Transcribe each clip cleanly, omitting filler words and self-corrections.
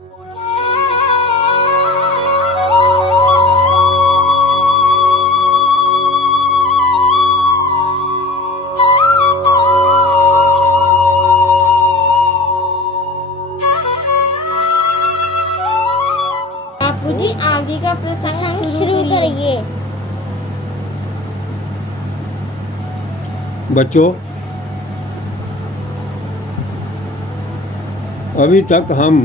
बापूजी आगे का प्रसंग शुरू करिए। बच्चों, अभी तक हम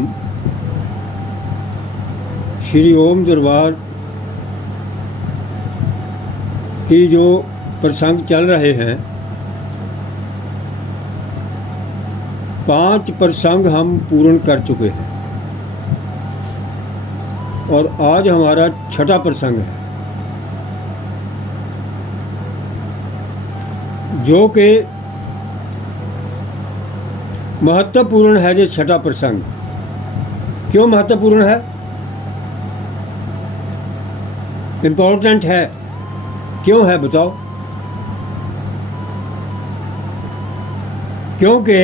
श्री ओम दरबार की जो प्रसंग चल रहे हैं, 5 प्रसंग हम पूर्ण कर चुके हैं और आज हमारा 6ठा प्रसंग है, जो कि महत्वपूर्ण है। जो 6ठा प्रसंग क्यों महत्वपूर्ण है, इम्पोर्टेंट है, क्यों है बताओ? क्योंकि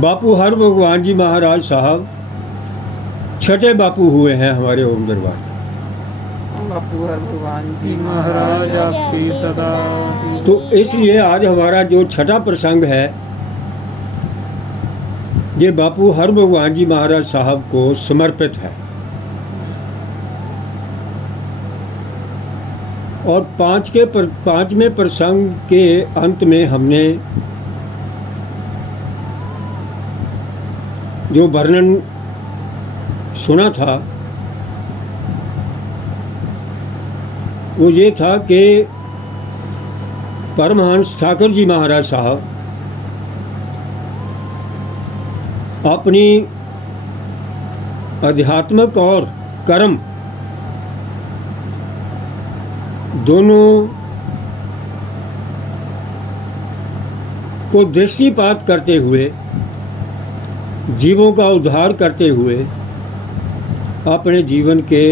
बापू हर भगवान जी महाराज साहब 6ठे बापू हुए हैं हमारे ओम दरबार। बापू हर भगवान जी महाराज आपकी सदा। तो इसलिए आज हमारा जो 6ठा प्रसंग है, ये बापू हर भगवान जी महाराज साहब को समर्पित है। और 5वें प्रसंग के अंत में हमने जो वर्णन सुना था वो ये था कि परमहंस ठाकुर जी महाराज साहब अपनी आध्यात्मिक और कर्म दोनों को दृष्टिपात करते हुए, जीवों का उद्धार करते हुए अपने जीवन के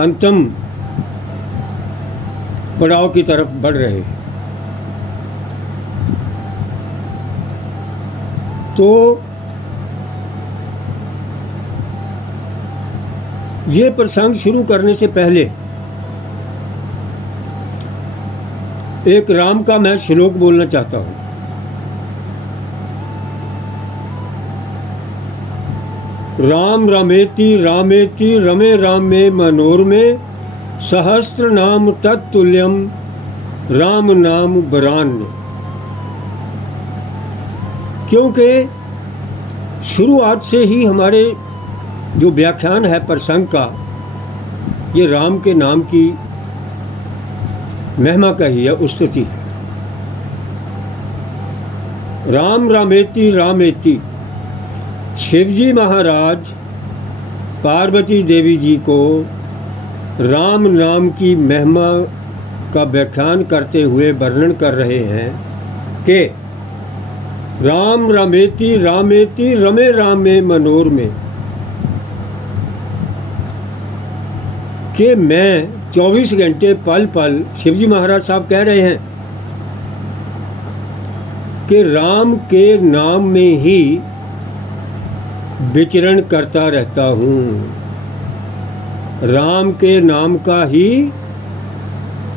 अंतिम पड़ाव की तरफ बढ़ रहे हैं। तो ये प्रसंग शुरू करने से पहले एक राम का मैं श्लोक बोलना चाहता हूँ। राम रमेति रामेति रमे रामे मनोरमे सहस्त्र नाम तत्तुल्यम राम नाम बरान्य। क्योंकि शुरुआत से ही हमारे जो व्याख्यान है प्रसंग का, ये राम के नाम की महिमा का ही है, स्तुति है। राम रामेति रामेति, शिवजी महाराज पार्वती देवी जी को राम नाम की महिमा का व्याख्यान करते हुए वर्णन कर रहे हैं कि राम रमेति रामेति रमे रामे मनोरमे, कि मैं 24 घंटे पल पल, शिवजी महाराज साहब कह रहे हैं कि राम के नाम में ही विचरण करता रहता हूँ, राम के नाम का ही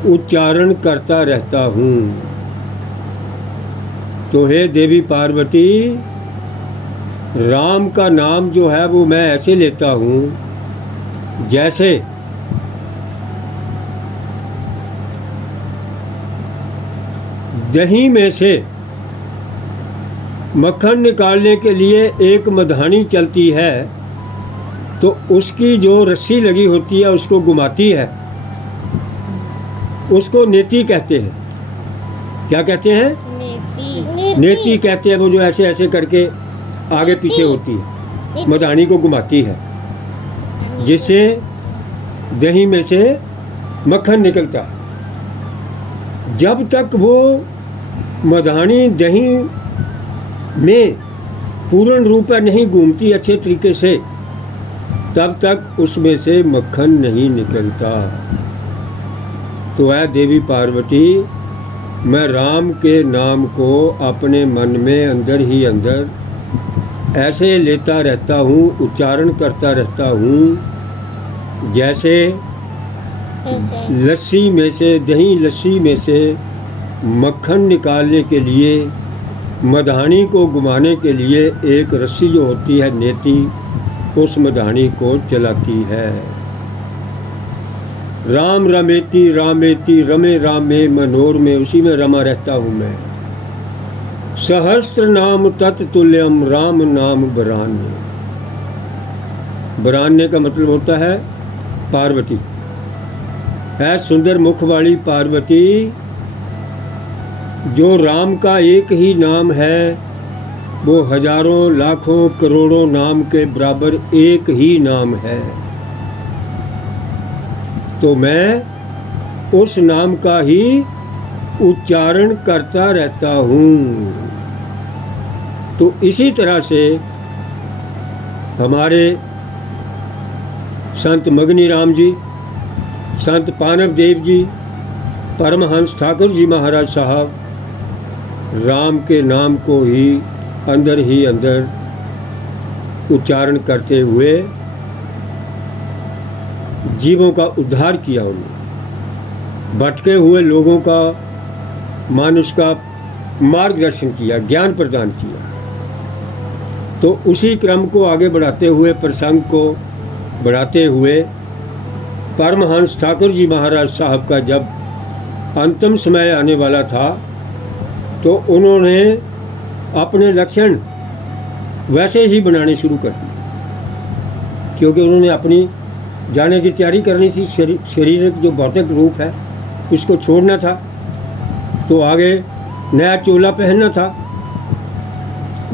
उच्चारण करता रहता हूँ। तो हे देवी पार्वती, राम का नाम जो है वो मैं ऐसे लेता हूँ जैसे दही में से मक्खन निकालने के लिए एक मधानी चलती है तो उसकी जो रस्सी लगी होती है उसको घुमाती है, उसको नेति कहते हैं। क्या कहते हैं? नेति कहते हैं। वो जो ऐसे ऐसे करके आगे पीछे होती है, मधानी को घुमाती है, जिससे दही में से मक्खन निकलता है। जब तक वो मधानी दही में पूर्ण रूप में नहीं घूमती अच्छे तरीके से, तब तक उसमें से मक्खन नहीं निकलता। तो है देवी पार्वती, मैं राम के नाम को अपने मन में अंदर ही अंदर ऐसे लेता रहता हूँ, उच्चारण करता रहता हूँ जैसे लस्सी में से, दही लस्सी में से मक्खन निकालने के लिए, मधानी को घुमाने के लिए एक रस्सी जो होती है नेति, उस मधानी को चलाती है। राम रमेती रामेती रमे रामे मनोर में, उसी में रमा रहता हूँ मैं। सहस्त्र नाम तत्तुल्यम राम नाम बरान्य। बरान्य का मतलब होता है पार्वती। है सुंदर मुख वाली पार्वती, जो राम का एक ही नाम है वो हजारों लाखों करोड़ों नाम के बराबर एक ही नाम है। तो मैं उस नाम का ही उच्चारण करता रहता हूँ। तो इसी तरह से हमारे संत मगनी राम जी, संत पानव देव जी, परमहंस ठाकुर जी महाराज साहब राम के नाम को ही अंदर उच्चारण करते हुए जीवों का उद्धार किया। उन्होंने भटके हुए लोगों का, मानुष का मार्गदर्शन किया, ज्ञान प्रदान किया। तो उसी क्रम को आगे बढ़ाते हुए, प्रसंग को बढ़ाते हुए, परमहंस ठाकुर जी महाराज साहब का जब अंतिम समय आने वाला था तो उन्होंने अपने लक्षण वैसे ही बनाने शुरू कर दिए, क्योंकि उन्होंने अपनी जाने की तैयारी करनी थी। शरीर जो भौतिक रूप है उसको छोड़ना था, तो आगे नया चोला पहनना था।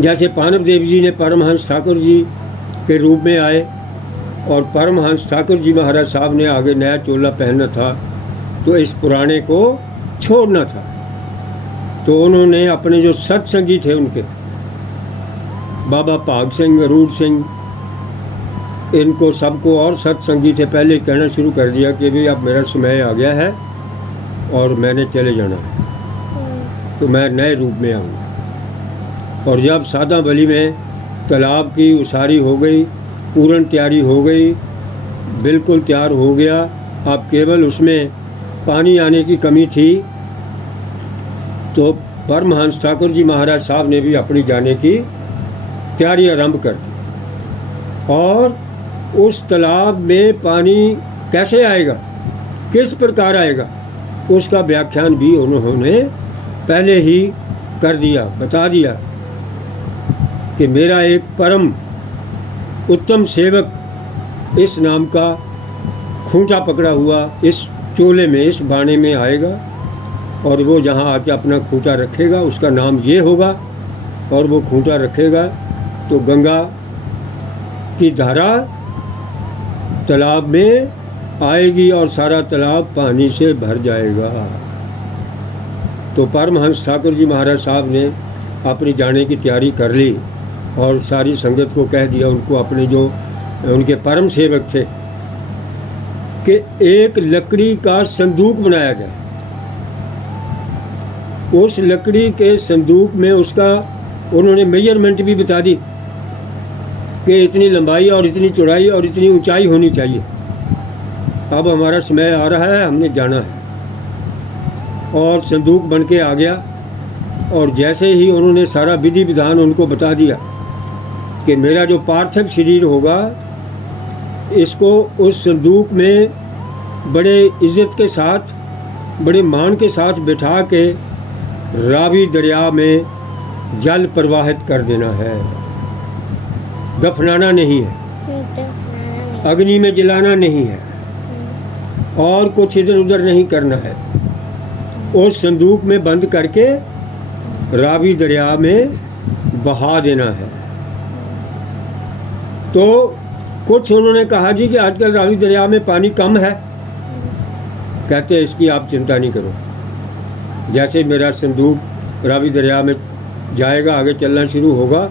जैसे पानव देव जी ने परमहंस ठाकुर जी के रूप में आए और परमहंस ठाकुर जी महाराज साहब ने आगे नया चोला पहनना था, तो इस पुराने को छोड़ना था। तो उन्होंने अपने जो सत्संगी थे उनके, बाबा भाग सिंह, अरूर सिंह, इनको सबको और सत्संगी थे पहले कहना शुरू कर दिया कि भाई अब मेरा समय आ गया है और मैंने चले जाना है, तो मैं नए रूप में आऊँगा। और जब सादा बली में तालाब की उसारी हो गई, पूर्ण तैयारी हो गई, बिल्कुल तैयार हो गया, अब केवल उसमें पानी आने की कमी थी, तो परमहंस ठाकुर जी महाराज साहब ने भी अपनी जाने की तैयारी आरंभ कर दी। और उस तालाब में पानी कैसे आएगा, किस प्रकार आएगा, उसका व्याख्यान भी उन्होंने पहले ही कर दिया, बता दिया कि मेरा एक परम उत्तम सेवक इस नाम का खूंटा पकड़ा हुआ इस चोले में, इस बाणे में आएगा और वो जहाँ आके अपना खूंटा रखेगा उसका नाम ये होगा, और वो खूंटा रखेगा तो गंगा की धारा तालाब में आएगी और सारा तालाब पानी से भर जाएगा। तो परमहंस ठाकुर जी महाराज साहब ने अपनी जाने की तैयारी कर ली और सारी संगत को कह दिया, उनको अपने जो उनके परम सेवक थे, कि एक लकड़ी का संदूक बनाया गया। उस लकड़ी के संदूक में उसका उन्होंने मेजरमेंट भी बता दी कि इतनी लंबाई और इतनी चौड़ाई और इतनी ऊंचाई होनी चाहिए। अब हमारा समय आ रहा है, हमने जाना है। और संदूक बन के आ गया और जैसे ही उन्होंने सारा विधि विधान उनको बता दिया कि मेरा जो पार्थिव शरीर होगा इसको उस संदूक में बड़े इज़्ज़त के साथ, बड़े मान के साथ बिठा के रावी दरिया में जल प्रवाहित कर देना है, दफनाना नहीं है, अग्नि में जलाना नहीं है और कुछ इधर उधर नहीं करना है। उस संदूक में बंद करके रावी दरिया में बहा देना है। तो कुछ उन्होंने कहा जी कि आजकल रावी दरिया में पानी कम है, कहते हैं इसकी आप चिंता नहीं करो, जैसे मेरा संदूक रावी दरिया में जाएगा, आगे चलना शुरू होगा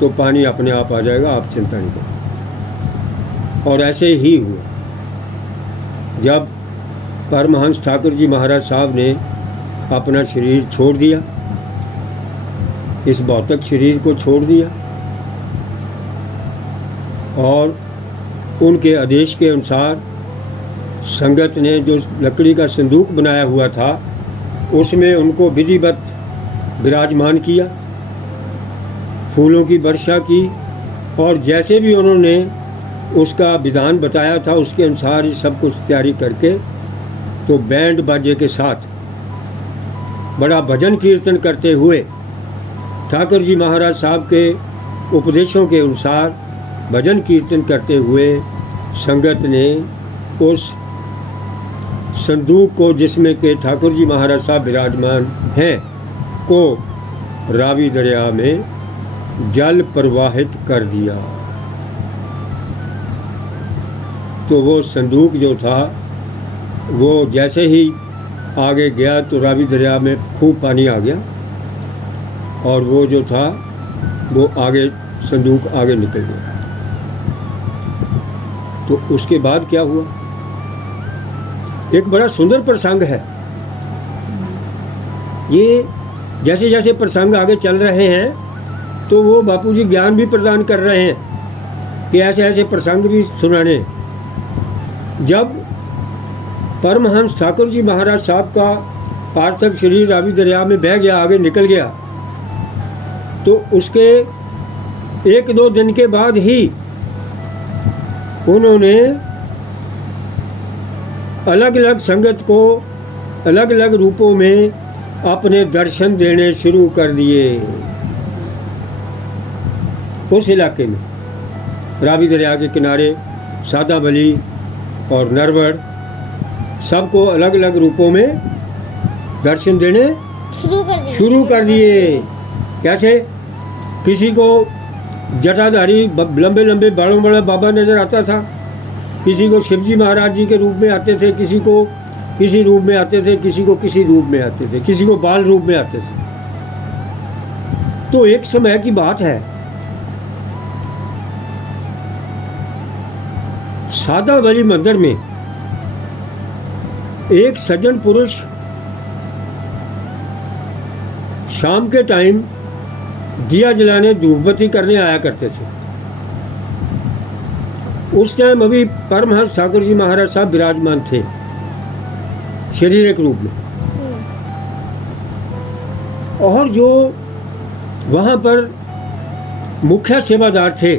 तो पानी अपने आप आ जाएगा, आप चिंता नहीं करो। और ऐसे ही हुआ। जब परमहंस ठाकुर जी महाराज साहब ने अपना शरीर छोड़ दिया, इस भौतिक शरीर को छोड़ दिया और उनके आदेश के अनुसार संगत ने जो लकड़ी का संदूक बनाया हुआ था उसमें उनको विधिवत विराजमान किया, फूलों की वर्षा की और जैसे भी उन्होंने उसका विधान बताया था उसके अनुसार ही सब कुछ तैयारी करके तो बैंड बाजे के साथ बड़ा भजन कीर्तन करते हुए ठाकुर जी महाराज साहब के उपदेशों के अनुसार भजन कीर्तन करते हुए संगत ने उस संदूक को जिसमें के ठाकुर जी महाराज साहब विराजमान हैं को रावी दरिया में जल प्रवाहित कर दिया। तो वो संदूक जो था वो जैसे ही आगे गया तो रावी दरिया में खूब पानी आ गया और वो जो था वो आगे संदूक आगे निकल गया। तो उसके बाद क्या हुआ, एक बड़ा सुंदर प्रसंग है ये। जैसे जैसे प्रसंग आगे चल रहे हैं तो वो बापूजी ज्ञान भी प्रदान कर रहे हैं कि ऐसे ऐसे प्रसंग भी सुनाने। जब परमहंस ठाकुर जी महाराज साहब का पार्थिव शरीर रावी दरिया में बह गया, आगे निकल गया, तो उसके 1-2 दिन के बाद ही उन्होंने अलग अलग संगत को अलग अलग रूपों में अपने दर्शन देने शुरू कर दिए। उस इलाके में रावी दरिया के किनारे सादाबली और नरवड़ सबको अलग अलग रूपों में दर्शन देने शुरू कर दिए। कैसे? किसी को जटाधारी लंबे लंबे बालों वाला बाबा नज़र आता था, किसी को शिवजी महाराज जी के रूप में आते थे, किसी को किसी रूप में आते थे, किसी को किसी रूप में आते थे, किसी को बाल रूप में आते थे। तो एक समय की बात है, सादाबली मंदिर में एक सज्जन पुरुष शाम के टाइम दिया जलाने धूपबत्ती करने आया करते थे। उस टाइम अभी परमहंस ठाकुर जी महाराज साहब विराजमान थे शारीरिक रूप में, और जो वहाँ पर मुख्य सेवादार थे,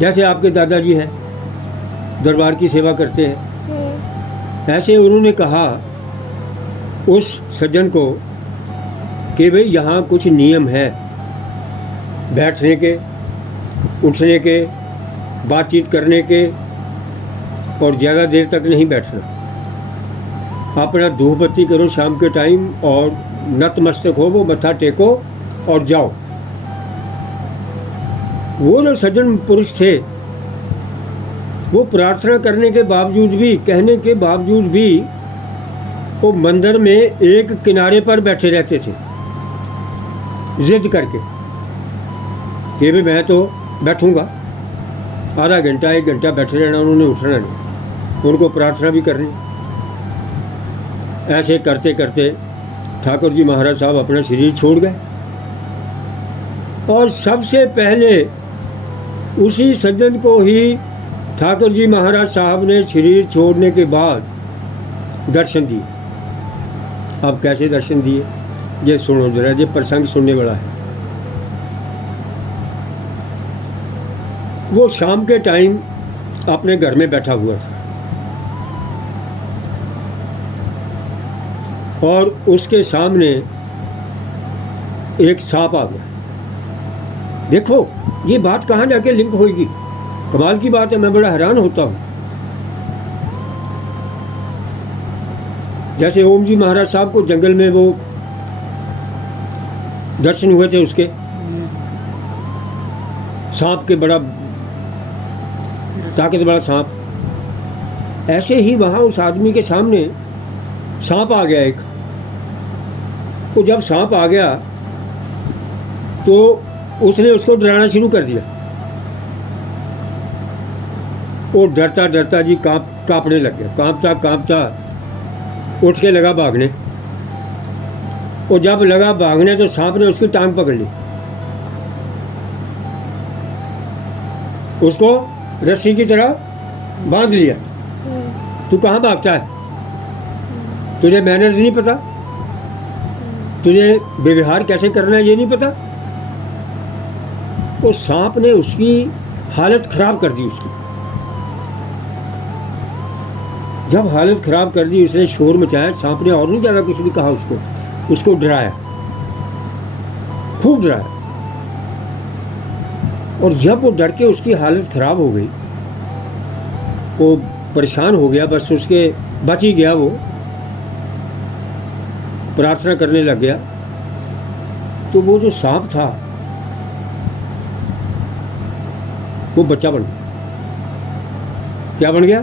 जैसे आपके दादाजी हैं दरबार की सेवा करते हैं, ऐसे उन्होंने कहा उस सज्जन को कि भाई यहाँ कुछ नियम है बैठने के, उठने के, बातचीत करने के, और ज़्यादा देर तक नहीं बैठना। अपना धूपबत्ती करो शाम के टाइम और नतमस्तक हो, वो मत्था टेको और जाओ। वो जो सज्जन पुरुष थे वो प्रार्थना करने के बावजूद भी, कहने के बावजूद भी वो मंदिर में एक किनारे पर बैठे रहते थे जिद करके कि भाई मैं तो बैठूंगा, आधा घंटा 1 घंटा बैठे रहना, उन्होंने उठना नहीं, उनको प्रार्थना भी करनी। ऐसे करते करते ठाकुर जी महाराज साहब अपना शरीर छोड़ गए और सबसे पहले उसी सज्जन को ही ठाकुर जी महाराज साहब ने शरीर छोड़ने के बाद दर्शन दिए। अब कैसे दर्शन दिए ये सुनो जरा, ये प्रसंग सुनने वाला है। वो शाम के टाइम अपने घर में बैठा हुआ था और उसके सामने एक सांप आ गया। देखो ये बात कहाँ जाके लिंक होगी, कमाल की बात है, मैं बड़ा हैरान होता हूँ। जैसे ओम जी महाराज साहब को जंगल में वो दर्शन हुए थे, उसके सांप के, बड़ा ताकत बड़ा सांप, ऐसे ही वहाँ उस आदमी के सामने सांप आ गया एक। तो जब सांप आ गया तो उसने उसको डराना शुरू कर दिया। वो डरता डरता जी कांपने लग गया, कांपता कांपता उठ के लगा भागने। वो जब लगा भागने तो सांप ने उसकी टांग पकड़ ली, उसको रस्सी की तरह बांध लिया। तू कहाँ भागता है? तुझे मैनर्स नहीं पता? तुझे व्यवहार कैसे करना है ये नहीं पता? वो सांप ने उसकी हालत खराब कर दी उसकी। जब हालत खराब कर दी, उसने शोर मचाया, सांप ने और नहीं ज़्यादा कुछ भी कहा, उसको डराया, खूब डराया। और जब वो डर के उसकी हालत खराब हो गई, वो परेशान हो गया, बस उसके बच ही गया, वो प्रार्थना करने लग गया, तो वो जो सांप था वो बच्चा बन गया। क्या बन गया?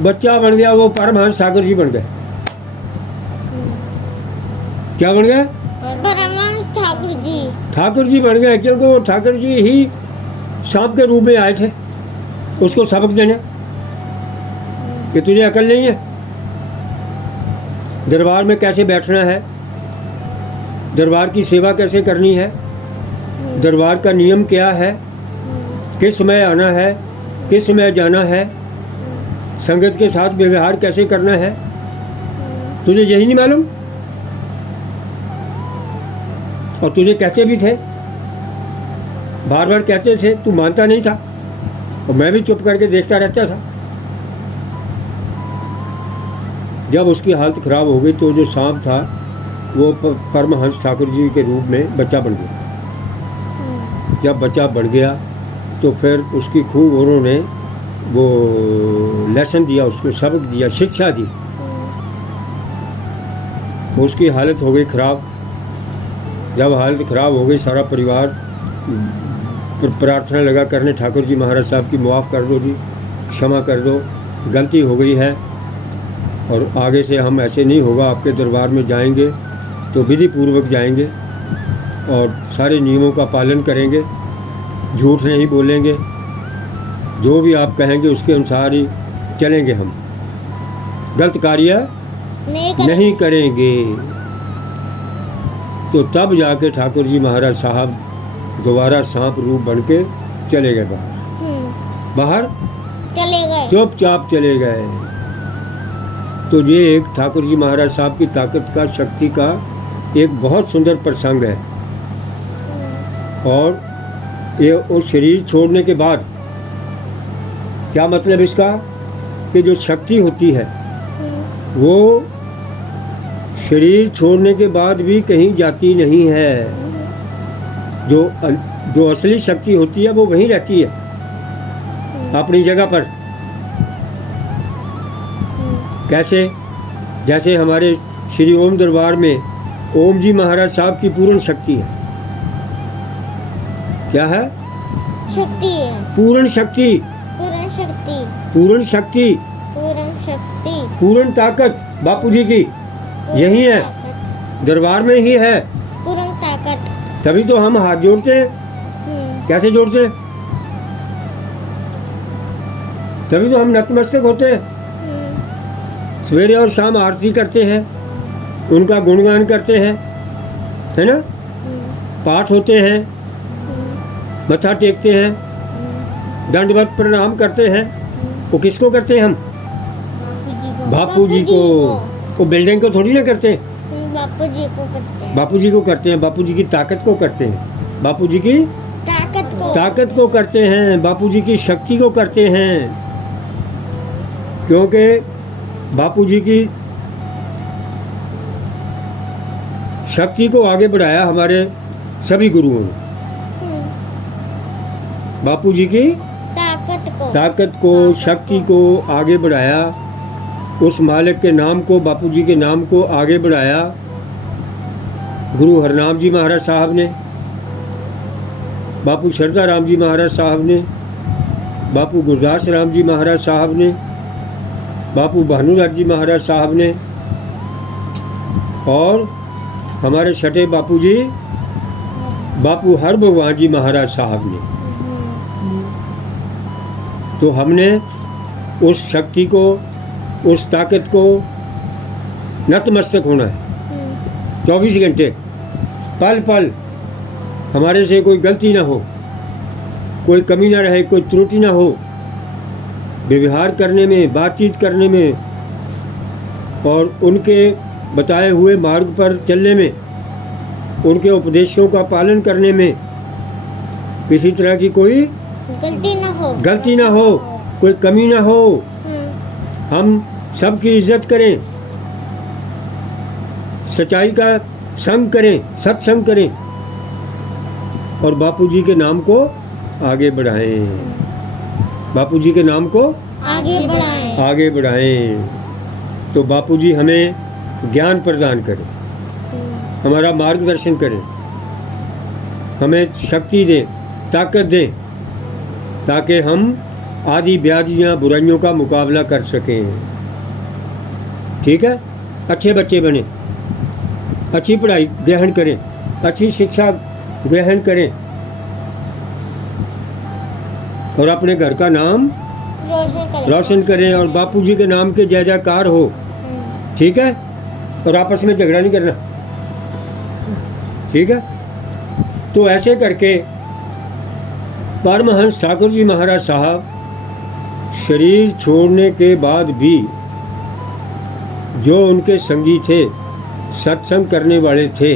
बच्चा बन गया। वो परमहंस ठाकुर जी बन गए। क्या बन गए? परमहंस ठाकुर जी। ठाकुर जी बन गए, क्योंकि वो ठाकुर जी ही सांप के रूप में आए थे उसको सबक देने कि तुझे अकल नहीं है, दरबार में कैसे बैठना है, दरबार की सेवा कैसे करनी है, दरबार का नियम क्या है, किस समय आना है, किस समय जाना है, संगत के साथ व्यवहार कैसे करना है, तुझे यही नहीं मालूम? और तुझे कहते भी थे, बार बार कहते थे, तू मानता नहीं था, और मैं भी चुप करके देखता रहता था। जब उसकी हालत खराब हो गई तो जो सांप था वो परमहंस ठाकुर जी के रूप में बच्चा बन गया। जब बच्चा बढ़ गया तो फिर उसकी खूब उन्होंने वो लेसन दिया, उसको सबक दिया, शिक्षा दी। उसकी हालत हो गई खराब। जब हालत खराब हो गई, सारा परिवार प्रार्थना लगा करने, ठाकुर जी महाराज साहब की माफ़ कर दो जी, क्षमा कर दो, गलती हो गई है और आगे से हम ऐसे नहीं होगा, आपके दरबार में जाएंगे तो विधि पूर्वक जाएंगे और सारे नियमों का पालन करेंगे, झूठ नहीं बोलेंगे, जो भी आप कहेंगे उसके अनुसार ही चलेंगे, हम गलत कार्य नहीं करेंगे। तो तब जाके ठाकुर जी महाराज साहब दोबारा सांप रूप बन के चले गए बाहर चले गए, चुपचाप चले गए। तो ये एक ठाकुर जी महाराज साहब की ताकत का, शक्ति का एक बहुत सुंदर प्रसंग है। और ये उस शरीर छोड़ने के बाद क्या मतलब इसका, कि जो शक्ति होती है वो शरीर छोड़ने के बाद भी कहीं जाती नहीं है। जो असली शक्ति होती है वो वहीं रहती है, अपनी जगह पर। कैसे? जैसे हमारे श्री ओम दरबार में ओम जी महाराज साहब की पूर्ण शक्ति है। क्या है? शक्ति है, पूर्ण शक्ति, पूर्ण शक्ति, पूर्ण शक्ति, पूर्ण शक्ति, पूर्ण ताकत बापू जी की यही है, दरबार में ही है पूर्ण ताकत। तभी तो हम हाथ जोड़ते हैं। कैसे जोड़ते हैं? तभी तो हम नतमस्तक होते हैं, सवेरे और शाम आरती करते हैं, उनका गुणगान करते हैं, है ना, पाठ होते हैं, मत्था टेकते हैं, दंडवत प्रणाम करते हैं। वो किसको करते हैं हम? बापू जी को। वो बिल्डिंग को थोड़ी ना करते हैं, बापू जी को करते हैं, बापू जी को करते हैं, बापू जी की ताकत को करते हैं, बापू जी की ताकत को करते हैं, बापू जी की शक्ति को करते हैं। क्योंकि बापू जी की शक्ति को आगे बढ़ाया हमारे सभी गुरुओं ने। बापू जी की ताकत को, शक्ति को आगे बढ़ाया, उस मालिक के नाम को, बापू जी के नाम को आगे बढ़ाया गुरु हरनाम जी महाराज साहब ने, बापू श्रद्धा राम जी महाराज साहब ने, बापू गुरदास राम जी महाराज साहब ने, बापू भानुलाल जी महाराज साहब ने, और हमारे छठे बापू जी बापू हर भगवान जी महाराज साहब ने। तो हमने उस शक्ति को, उस ताकत को नतमस्तक होना है। 24 घंटे पल पल हमारे से कोई गलती ना हो, कोई कमी ना रहे, कोई त्रुटि ना हो, व्यवहार करने में, बातचीत करने में और उनके बताए हुए मार्ग पर चलने में, उनके उपदेशों का पालन करने में किसी तरह की कोई गलती ना हो, कोई कमी ना हो। हम सबकी इज्जत करें, सच्चाई का संग करें, सत्संग करें और बापूजी के नाम को आगे बढ़ाएं, बापूजी के नाम को आगे बढ़ाएं। तो बापूजी हमें ज्ञान प्रदान करें, हमारा मार्गदर्शन करें, हमें शक्ति दें, ताकत दें, ताकि हम आदि व्याधियाँ बुराइयों का मुकाबला कर सकें। ठीक है, अच्छे बच्चे बने, अच्छी पढ़ाई ग्रहण करें, अच्छी शिक्षा ग्रहण करें और अपने घर का नाम रोशन करें और बापूजी के नाम के जय जयकार हो। ठीक है, और आपस में झगड़ा नहीं करना। ठीक है, तो ऐसे करके परमहंस ठाकुर जी महाराज साहब शरीर छोड़ने के बाद भी जो उनके संगी थे, सत्संग करने वाले थे,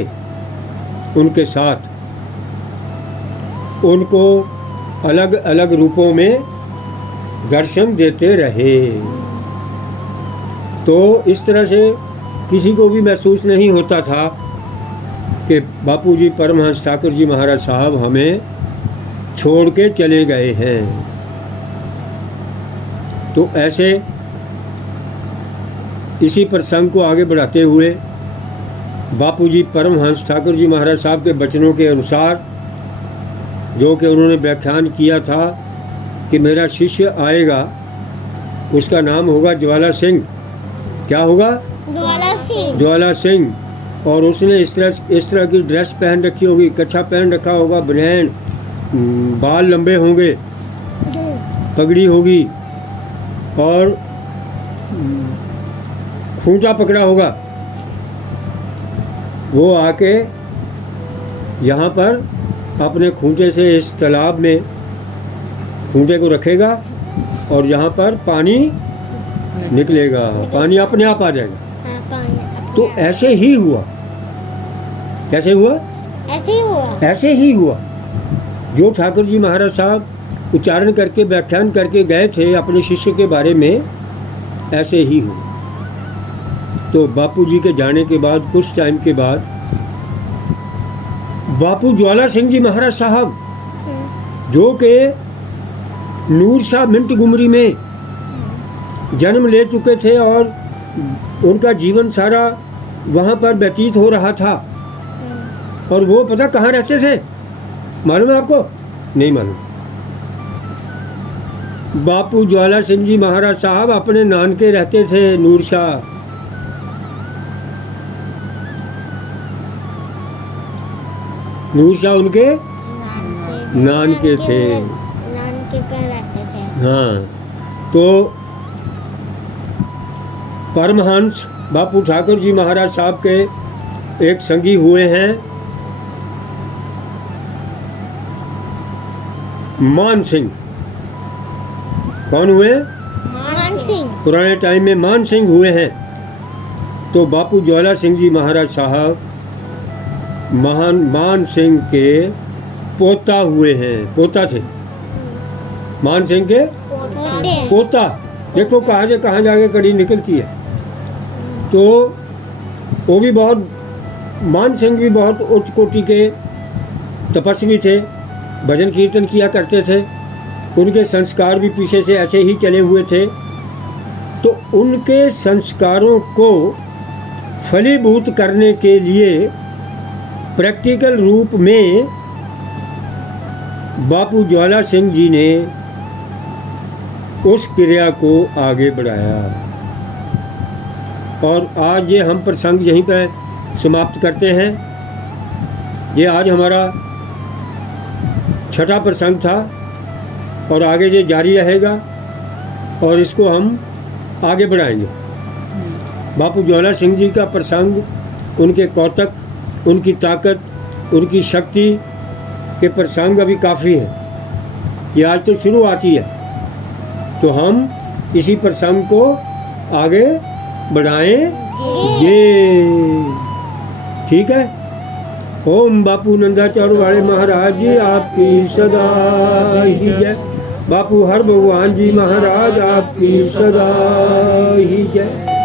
उनके साथ उनको अलग अलग रूपों में दर्शन देते रहे। तो इस तरह से किसी को भी महसूस नहीं होता था कि बापूजी परमहंस ठाकुर जी महाराज साहब हमें छोड़ के चले गए हैं। तो ऐसे इसी प्रसंग को आगे बढ़ाते हुए बापूजी परमहंस ठाकुर जी महाराज साहब के वचनों के अनुसार जो कि उन्होंने व्याख्यान किया था कि मेरा शिष्य आएगा, उसका नाम होगा ज्वाला सिंह। क्या होगा? ज्वाला सिंह। और उसने इस तरह की ड्रेस पहन रखी होगी, कच्छा पहन रखा होगा, बनियान, बाल लंबे होंगे, पगड़ी होगी और खूंटा पकड़ा होगा। वो आके यहाँ पर अपने खूंटे से इस तालाब में खूंटे को रखेगा और यहाँ पर पानी निकलेगा, पानी अपने आप आ जाएगा। तो ऐसे ही हुआ। कैसे हुआ? ऐसे ही हुआ। जो ठाकुर जी महाराज साहब उच्चारण करके व्याख्यान करके गए थे अपने शिष्य के बारे में, ऐसे ही हुआ। तो बापू जी के जाने के बाद कुछ टाइम के बाद बापू ज्वाला सिंह जी महाराज साहब जो कि नूरशाह मिंट गुमरी में जन्म ले चुके थे और उनका जीवन सारा वहाँ पर व्यतीत हो रहा था, और वो पता कहाँ रहते थे? मालूम है आपको? नहीं मालूम। बापू ज्वाला सिंह जी महाराज साहब अपने नानके रहते थे नूरशाह। नूरशाह उनके नानके थे। हाँ, तो परमहंस बापू ठाकुर जी महाराज साहब के एक संगी हुए हैं मान सिंह। कौन हुए? मान सिंह। पुराने टाइम में मान सिंह हुए हैं। तो बापू ज्वाला सिंह जी महाराज साहब मान सिंह के पोता हुए हैं, पोता थे। मान सिंह के पोता। देखो कहाँ से कहाँ जाके कड़ी निकलती है। तो वो भी बहुत, मान सिंह भी बहुत उच्च कोटि के तपस्वी थे, भजन कीर्तन किया करते थे। उनके संस्कार भी पीछे से ऐसे ही चले हुए थे। तो उनके संस्कारों को फलीभूत करने के लिए प्रैक्टिकल रूप में बापू ज्वाला सिंह जी ने उस क्रिया को आगे बढ़ाया। और आज ये हम प्रसंग यहीं पर समाप्त करते हैं। ये आज हमारा छठा प्रसंग था और आगे ये जारी रहेगा और इसको हम आगे बढ़ाएंगे। बापू ज्वाला सिंह जी का प्रसंग उनके कौतक, उनकी ताकत, उनकी शक्ति के प्रसंग अभी काफ़ी हैं। ये आज तो शुरुआत ही है, तो हम इसी प्रसंग को आगे बढ़ाएंगे। ठीक है। ओम बापू नंदाचार्य वाले महाराज जी आपकी सदा ही जय। बापू हर भगवान जी महाराज आपकी सदा ही जय।